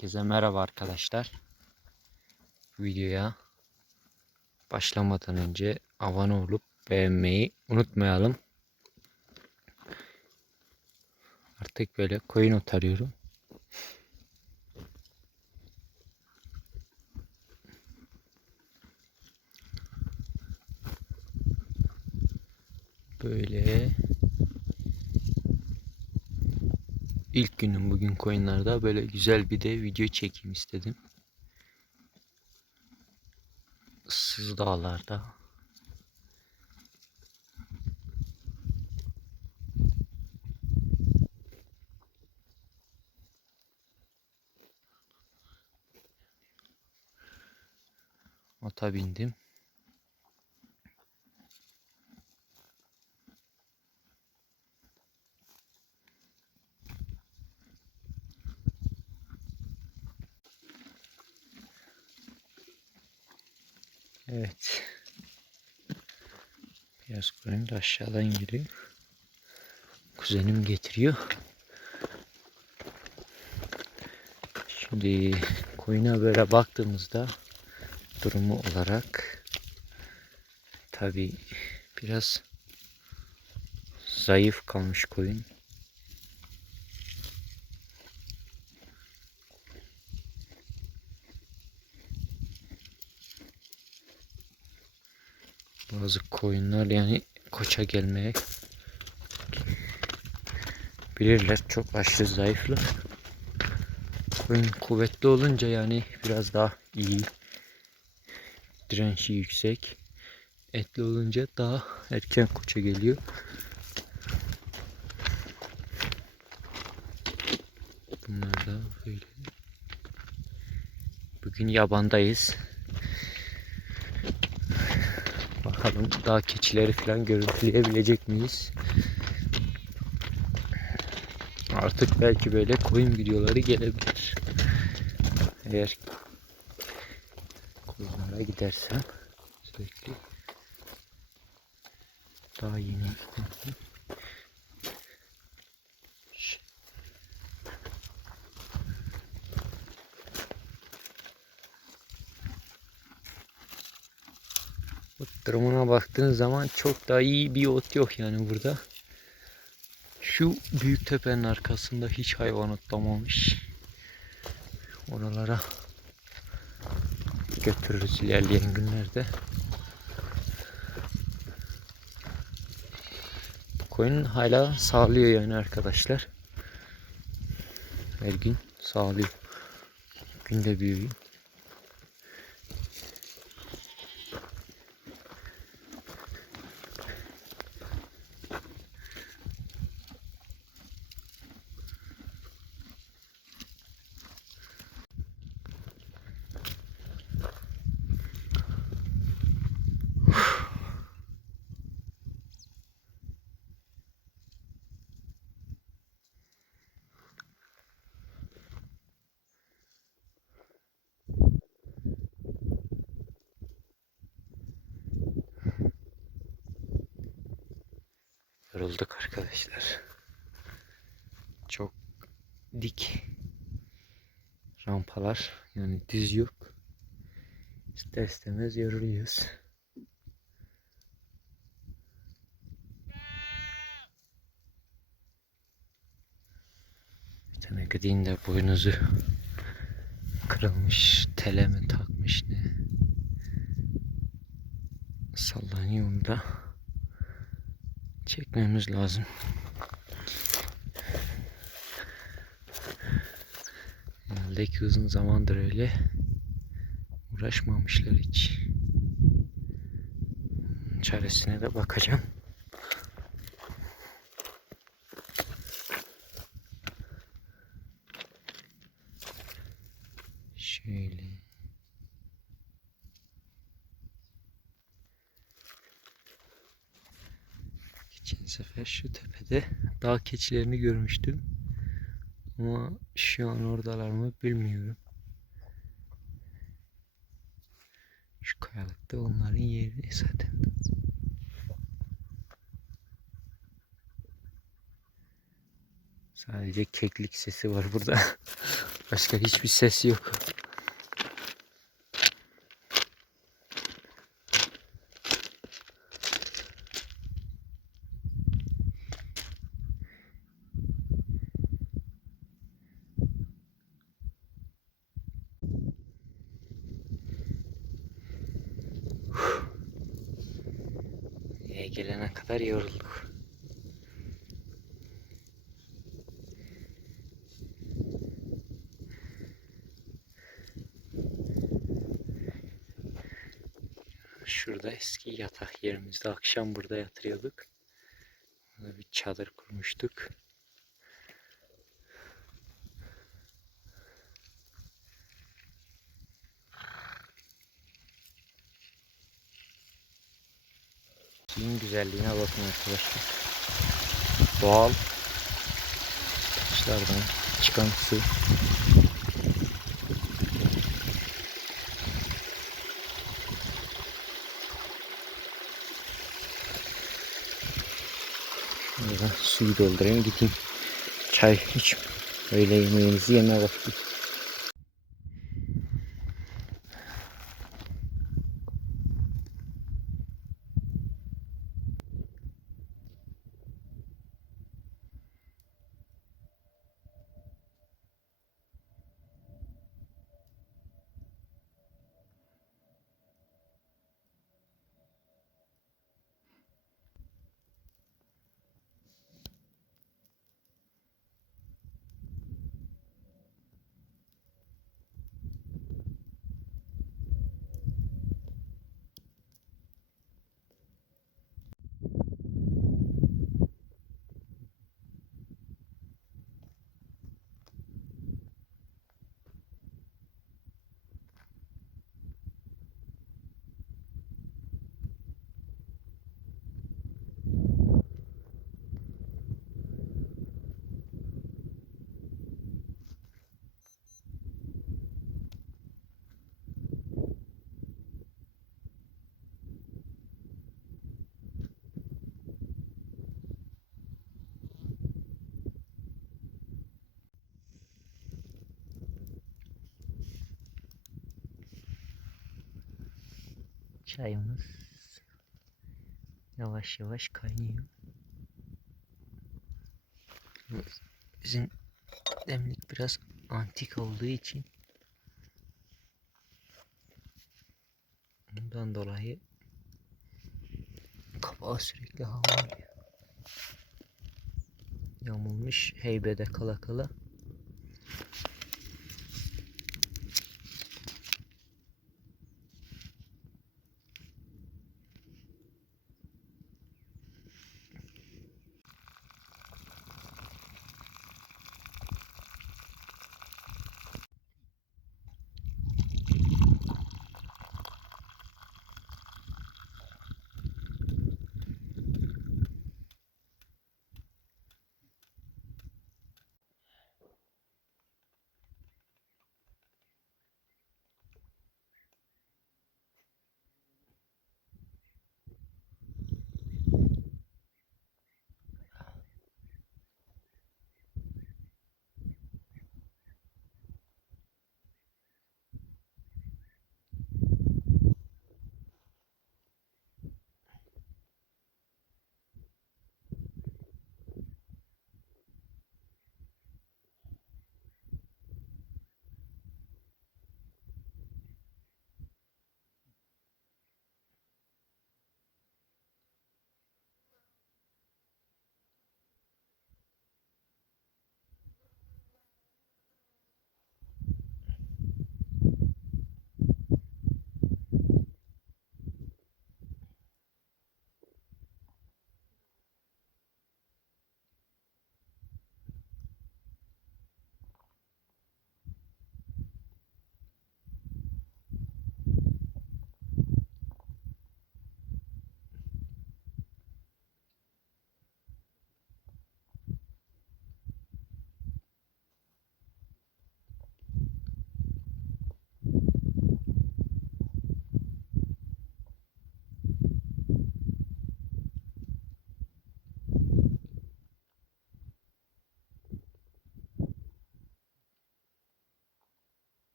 Herkese merhaba arkadaşlar. Videoya başlamadan önce abone olup beğenmeyi unutmayalım. Artık böyle koyun ot arıyorum. Böyle İlk günüm bugün koyunlarda böyle güzel bir de video çekeyim istedim. Issız dağlarda. Ata bindim. Da aşağıdan geliyor. Kuzenim getiriyor. Şimdi koyuna böyle baktığımızda durumu olarak tabi biraz zayıf kalmış koyun. Bazı koyunlar yani koça gelmeye bilirler. Çok aşırı zayıflar. Koyun kuvvetli olunca yani biraz daha iyi. Direnci yüksek. Etli olunca daha erken koça geliyor. Bunlar da böyle. Bugün yabandayız. Daha keçileri falan görüntüleyebilecek miyiz? Artık belki böyle koyun videoları gelebilir. Eğer koyunlara gidersem sürekli daha yeni durumuna baktığın zaman çok da iyi bir ot yok yani burada. Şu büyük tepenin arkasında hiç hayvan otlamamış. Oralara götürürüz ilerleyen günlerde. Koyun hala sağlıyor yani arkadaşlar. Her gün sağlıyor. Günde büyüyor. Yorulduk arkadaşlar. Çok dik rampalar yani düz yok. İster istemez yoruluyoruz. Bir tane gıdığın da boynuzu kırılmış, tele mi takmış ne? Sallanıyor onu da çekmemiz lazım. Herhalde ki uzun zamandır öyle uğraşmamışlar hiç. Çaresine de bakacağım. Sefer şu tepede dağ keçilerini görmüştüm. Ama şu an oradalar mı bilmiyorum. Şu kayalıkta onların yeri zaten. Sadece keklik sesi var burada. Başka hiçbir ses yok. Gelene kadar yorulduk. Şurada eski yatak yerimizde akşam burada yatırıyorduk. Burada bir çadır kurmuştuk. Suyun güzelliğine bakın arkadaşlar. Doğal taşlardan çıkan su. Burada suyu doldurayım gideyim. Çay iç. Öyle yemeğinizi yeme vakti. Çayımız yavaş yavaş kaynıyor. Bizim demlik biraz antik olduğu için bundan dolayı kapağı sürekli hava alıyor. Yamulmuş heybede kala kala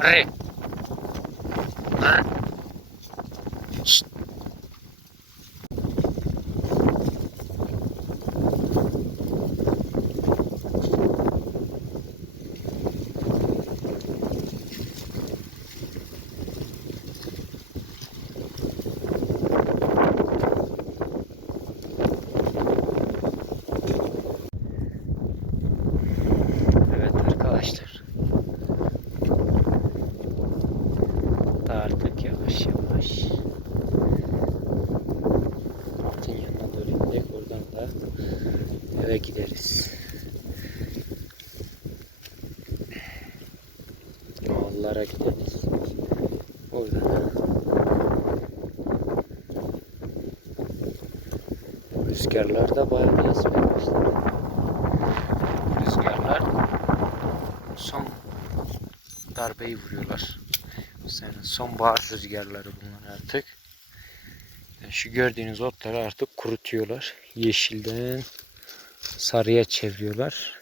Hey! Ha? Şşt! Evet arkadaşlar. Artık yavaş yavaş. Atın yanına doğru gidelim. Oradan da eve gideriz. Mallara gideriz. Oradan Rüzgarlar da bayağı esmeye başladı. Rüzgarlar son darbeyi vuruyorlar. Senin sonbahar rüzgarları bunlar artık. Yani şu gördüğünüz otları artık kurutuyorlar. Yeşilden sarıya çeviriyorlar.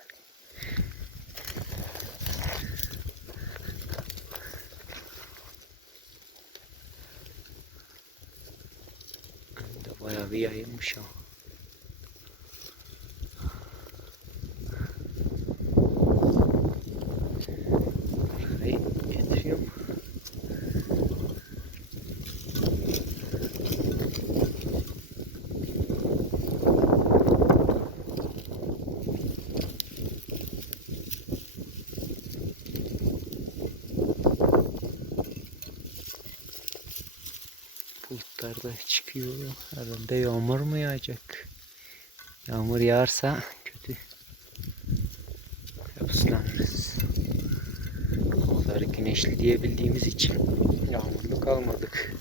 Bayağı bir yayılmış ama. Bulutlar da çıkıyor. Herhalde yağmur mu yağacak? Yağmur yağarsa kötü. Islanırız. Havaları güneşli diyebildiğimiz için yağmurlu kalmadık.